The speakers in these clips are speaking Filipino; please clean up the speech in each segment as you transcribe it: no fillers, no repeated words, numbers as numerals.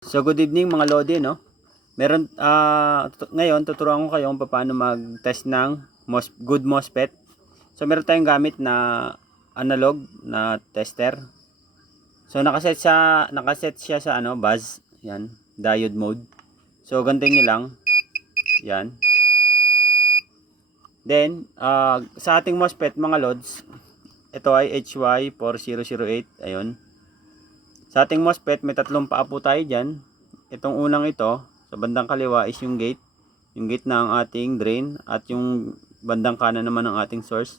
So good evening mga Lodi, no? Ngayon tuturuan ko kayo kung paano mag-test ng good MOSFET. So meron tayong gamit na analog na tester. So nakaset siya sa buzz, yan, diode mode. So gantin niyo lang. Yan. Then sa ating MOSFET mga Lods, ito ay HY4008, ayun. Sa ating MOSFET, may tatlong paa po tayo dyan. Itong unang ito, sa bandang kaliwa is yung gate. Yung gate na ang ating drain. At yung bandang kanan naman ang ating source.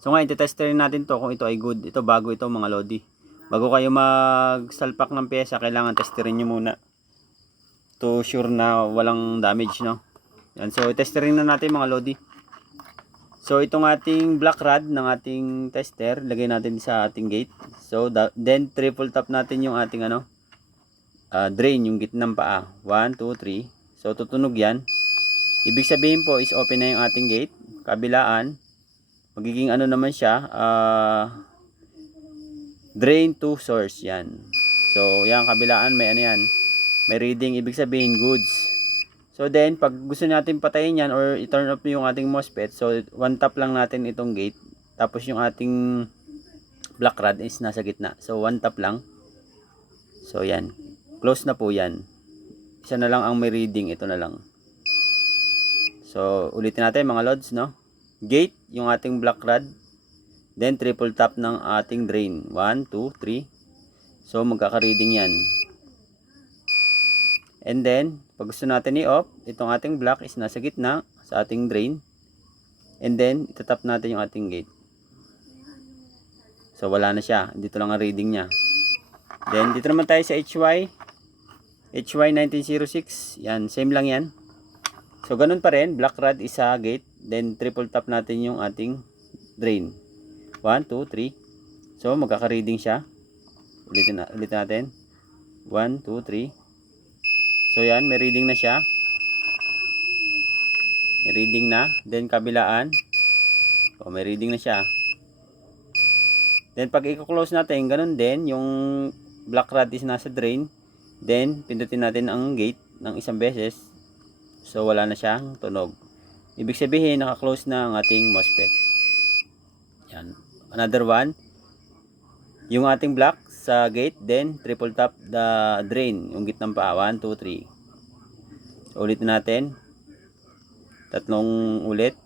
So ngayon, titesterin natin to kung ito ay good. Ito bago ito mga Lodi. Bago kayo magsalpak ng pyesa, kailangan testerin nyo muna. To sure na walang damage, no? Yan, so testerin na natin mga Lodi. So itong ating black rod ng ating tester, lagay natin sa ating gate. So then triple tap natin yung ating drain, yung gitnang paa. 1, 2, 3. So tutunog yan. Ibig sabihin po is open na yung ating gate. Kabilaan, magiging naman siya, drain to source yan. So yan, kabilaan may yan. May reading, ibig sabihin goods. So then, pag gusto natin patayin yan or i-turn off yung ating MOSFET, so one tap lang natin itong gate. Tapos yung ating black rod is nasa gitna. So one tap lang. So yan. Close na po yan. Isa na lang ang may reading. Ito na lang. So ulitin natin mga Lods, no? Gate, yung ating black rod. Then triple tap ng ating drain. 1, 2, 3. So magkaka-reading yan. And then, pag gusto natin i-off, itong ating black is nasa gitna sa ating drain. And then, itatap natin yung ating gate. So, wala na siya. Dito lang ang reading niya. Then, dito naman tayo sa HY1906. Yan, same lang yan. So, ganun pa rin. Black rod is sa gate. Then, triple tap natin yung ating drain. 1, 2, 3. So, magkaka-reading siya. Ulitin natin. 1, 2, 3. So yan, may reading na siya. May reading na. Then kabilaan. So may reading na siya. Then pag i-close natin, ganun din. Yung black rod is nasa drain. Then pindutin natin ang gate ng isang beses. So wala na siyang tunog. Ibig sabihin, naka-close na ang ating MOSFET. Yan. Another one. Yung ating black sa gate, then triple tap the drain, yung gitnang paa. 1, 2, 3. So, ulitin natin. Tatlong ulit.